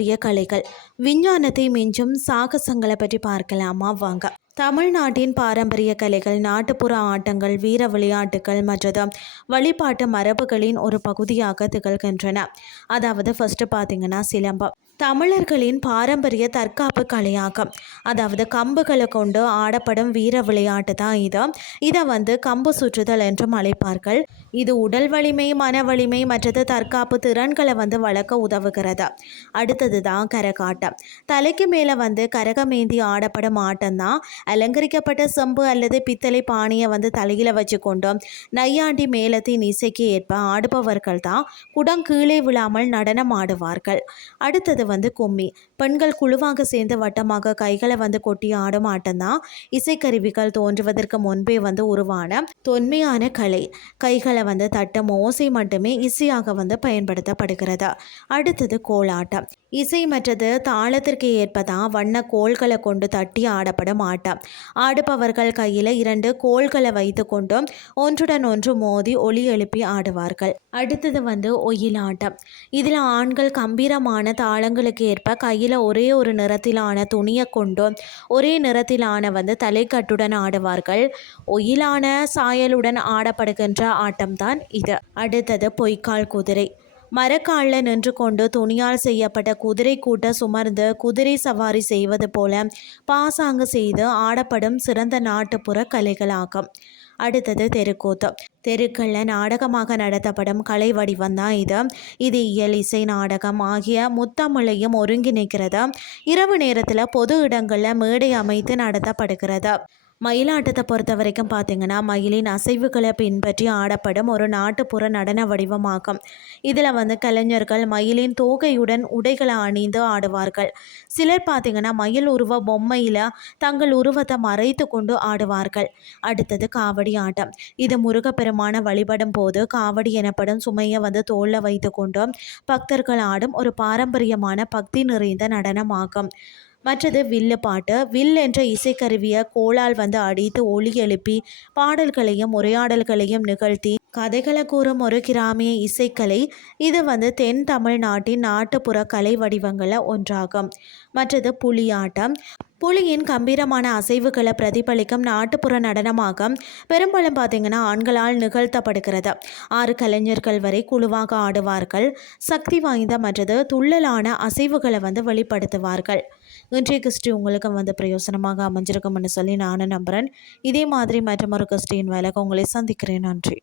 பாரம்பரிய கலைகள் விஞ்ஞானத்தை மிஞ்சும் சாகசங்களை பற்றி பார்க்கலாமா வாங்க. தமிழ்நாட்டின் பாரம்பரிய கலைகள் நாட்டுப்புற ஆட்டங்கள், வீர விளையாட்டுகள் மற்றும் வழிபாட்டு மரபுகளின் ஒரு பகுதியாக திகழ்கின்றன. அதாவது ஃபர்ஸ்ட் பார்த்தீங்கன்னா சிலம்பம் தமிழர்களின் பாரம்பரிய தற்காப்பு கலையாகும். அதாவது கம்புகளை கொண்டு ஆடப்படும் வீர விளையாட்டு தான் இது. இதை கம்பு சுற்றுதல் என்றும் அழைப்பார்கள். இது உடல் வலிமை, மன வலிமை மற்றது தற்காப்பு திறன்களை வளர்க்க உதவுகிறது. அடுத்தது தான் கரகாட்டம். தலைக்கு மேலே கரகமேந்தி ஆடப்படும் ஆட்டம் தான். அலங்கரிக்கப்பட்ட செம்பு அல்லது பித்தளை பானையை தலையில் வச்சு கொண்டோம் நையாண்டி மேளத்தின் இசைக்கு ஏற்ப ஆடுபவர்கள் தான் குடம் கீழே விழாமல் நடனம் ஆடுவார்கள். அடுத்தது கும்மி. பெண்கள் குழுவாக சேர்ந்து வட்டமாக கைகளை கொட்டி ஆடும் ஆட்டம் தான். இசைக்கருவிகள் தோன்றுவதற்கு முன்பே உருவான தொன்மையான கலை. கைகளை தட்டும் ஓசை மட்டுமே இசையாக பயன்படுத்தப்படுகிறது. அடுத்தது கோலாட்டம். இசை மற்றது தாளத்திற்கு ஏற்பதான் வண்ண கோள்களை கொண்டு தட்டி ஆடப்படும் ஆட்டம். ஆடுபவர்கள் கையில் 2 கோள்களை வைத்து கொண்டு ஒன்றுடன் ஒன்று மோதி ஒலி எழுப்பி ஆடுவார்கள். அடுத்தது ஒயிலாட்டம். இதில் ஆண்கள் கம்பீரமான தாளங்களுக்கு ஏற்ப கையில் ஒரே ஒரு நிறத்திலான துணியை கொண்டு ஒரே நிறத்திலான தலைக்கட்டுடன் ஆடுவார்கள். ஒயிலான சாயலுடன் ஆடப்படுகின்ற ஆட்டம்தான் இது. அடுத்தது பொய்க்கால் குதிரை. மரக்காலில் நின்று கொண்டு துணியால் செய்யப்பட்ட குதிரை கூட்ட சுமர்ந்து குதிரை சவாரி செய்வது போல பாசாங்கு செய்து ஆடப்படும் சிறந்த நாட்டுப்புற கலைகளாகும். அடுத்தது தெருக்கூத்து. தெருக்களில் நாடகமாக நடத்தப்படும் கலை வடிவம் தான் இது. இது இயல், இசை, நாடகம் ஆகிய முத்தமிழையும் ஒருங்கிணைக்கிறது. இரவு நேரத்தில் பொது இடங்களில் மேடை அமைத்து நடத்தப்படுகிறது. மயிலாட்டத்தை பொறுத்த வரைக்கும் பார்த்திங்கன்னா மயிலின் அசைவுகளை பின்பற்றி ஆடப்படும் ஒரு நாட்டுப்புற நடன வடிவமாகும். இதில் கலைஞர்கள் மயிலின் தோகையுடன் உடைகளை அணிந்து ஆடுவார்கள். சிலர் பார்த்திங்கன்னா மயில் உருவ பொம்மையில் தங்கள் உருவத்தை மறைத்து கொண்டு ஆடுவார்கள். அடுத்தது காவடி ஆட்டம். இது முருகப்பெருமான வழிபடும் போது காவடி எனப்படும் சுமையை தோளில் வைத்து கொண்டு பக்தர்கள் ஆடும் ஒரு பாரம்பரியமான பக்தி நிறைந்த நடனமாகும். மற்றது வில்லு பாட்டு. வில் என்ற இசைக்கருவியை கோளால் அடித்து ஒலி எழுப்பி பாடல்களையும் உரையாடல்களையும் நிகழ்த்தி கதைகளை கூறும் ஒரு கிராமிய இசைக்கலை. இது தென் தமிழ்நாட்டின் நாட்டுப்புற கலை வடிவங்களில் ஒன்றாகும். மற்றது புலியாட்டம். புலியின் கம்பீரமான அசைவுகளை பிரதிபலிக்கும் நாட்டுப்புற நடனமாக பெரும்பாலும் பார்த்திங்கன்னா ஆண்களால் நிகழ்த்தப்படுகிறது. 6 கலைஞர்கள் வரை குழுவாக ஆடுவார்கள். சக்தி வாய்ந்த மற்றது துள்ளலான அசைவுகளை வெளிப்படுத்துவார்கள். இன்றைய கிறிஸ்டி உங்களுக்கு பிரயோசனமாக அமைஞ்சிருக்கும்னு சொல்லி நானும் நம்புகிறேன். இதே மாதிரி மற்றொரு கிறிஸ்டின் வேலைக்கு உங்களை சந்திக்கிறேன். நன்றி.